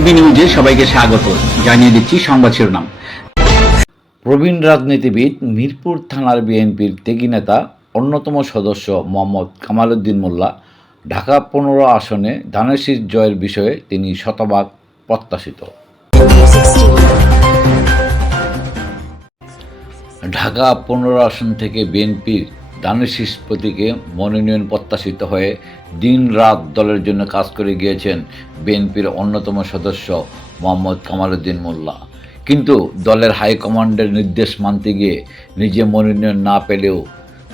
BNP নিউজে সবাইকে স্বাগত। জানিয়ে দিচ্ছি সংবাদ শিরোনাম। প্রবীণ রাজনীতিবিদ, মিরপুর থানার বিএনপির ত্যাগী নেতা, অন্যতম সদস্য মোহাম্মদ কামাল উদ্দিন মোল্লা ঢাকা 15 আসনে ধানের শীষ জয়ের বিষয়ে তিনি শতভাগ প্রত্যাশিত। ঢাকা 15 আসন থেকে বিএনপির ধানের শীষ প্রতীকে মনোনয়ন প্রত্যাশিত হয়ে দিন রাত দলের জন্য কাজ করে গিয়েছেন বিএনপির অন্যতম সদস্য মোহাম্মদ কামাল উদ্দিন মোল্লা। কিন্তু দলের হাইকমান্ডের নির্দেশ মানতে গিয়ে নিজে মনোনয়ন না পেলেও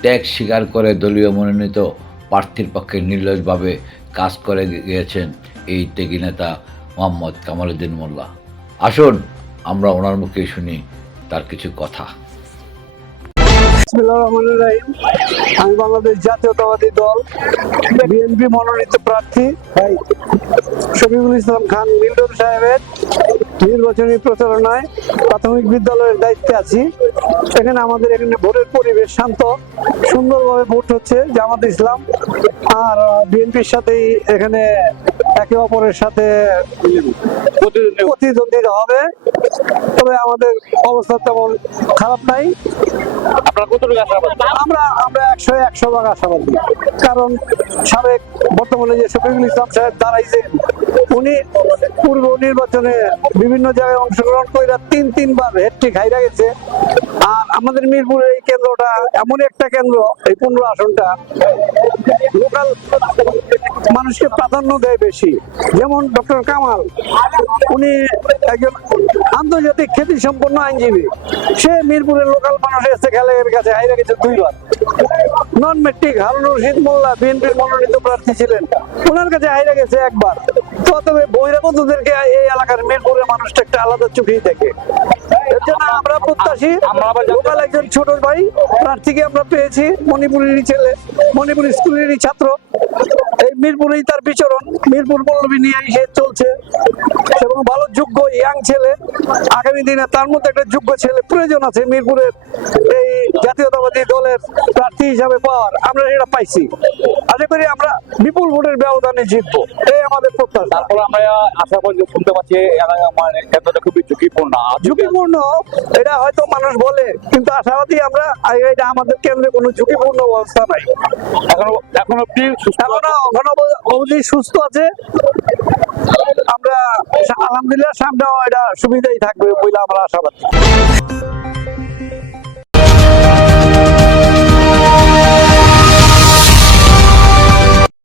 ত্যাগ স্বীকার করে দলীয় মনোনীত প্রার্থীর পক্ষে নির্লজ্জভাবে কাজ করে গিয়েছেন এই ত্যাগী নেতা মোহাম্মদ কামাল উদ্দিন মোল্লা। আসুন আমরা ওনার মুখে শুনি তার কিছু কথা। আমি বাংলাদেশ জাতীয়তাবাদী দল বিএনপি মনোনীত প্রার্থী শফিকুল ইসলাম খান মিল্টন সাহেবের নির্বাচনী প্রচারণায় প্রাথমিক বিদ্যালয়ের দায়িত্বে আছি। আমাদের এখানে ভোটের পরিবেশ শান্ত, সুন্দরভাবে ভোট হচ্ছে। জামাত ইসলাম আর বিএনপির সাথেই এখানে একে অপরের সাথে প্রতিদ্বন্দ্বিতা হবে। তবে আমাদের অবস্থা তেমন খারাপ নাই। আমরা 100 ভাগ আশাবাদী, কারণ সাবেক বর্তমানে যে শফিকুল ইসলাম সাহেব দাঁড়াইছেন, উনি পূর্ব নির্বাচনে বিভিন্ন জায়গায় অংশগ্রহণ করে তিনবার হ্যাট্রিক হাইরা গেছে। আর আমাদের মিরপুরের এই কেন্দ্রটা এমন একটা কেন্দ্র, এই 15 আসনটা লোকাল মানুষকে প্রাধান্য দেয় বেশি। যেমন ডক্টর কামাল, উনি একজন আন্তর্জাতিক খ্যাতি সম্পন্ন আইনজীবী, সে মিরপুরের লোকাল মানুষের কাছে হাইরা গেছে 2 বার। নন মেট্রিক হারুন রশিদ মোল্লা বিএনপির মনোনীত প্রার্থী ছিলেন, ওনার কাছে হাইরা গেছে 1 বার। তবে বহিরাগতদেরকে এই এলাকার মিরপুরের মানুষটা একটা আলাদা চোখেই দেখে। এর জন্য আমরা প্রত্যাশী লোকাল একজন ছোট ভাই প্রার্থীকে আমরা পেয়েছি, মণিপুরেরই ছেলে, মণিপুর স্কুলেরই ছাত্র। এই মিরপুরেই তার বিচরণ, মিরপুর পল্লবী নিয়ে সে চলছে এবং ভালো যোগ্য ইয়াং ছেলে। আগামী দিনে তার মধ্যে একটা যোগ্য ছেলে প্রয়োজন আছে মিরপুরের এই জাতীয়তাবাদী দলের প্রার্থী হিসাবে পাওয়ার। আমরা এটা পাইছি, আশা করি আমরা বিপুল ভোটের ব্যবধানে জিতবো, এই আমাদের প্রত্যাশা। তারপর আমরা আশা করি শুনতে পাচ্ছি ক্ষেত্রটা খুবই ঝুঁকিপূর্ণ। এটা হয়তো মানুষ বলে, কিন্তু আশাবাদী আমরা, এটা আমাদের কেন্দ্রে কোনো ঝুঁকিপূর্ণ অবস্থা নাই। এখন অবধি সুস্থ আছে। আমরা আলহামদুলিল্লাহ সামনেও এটা সুবিধাই থাকবে বলে আমরা আশাবাদী।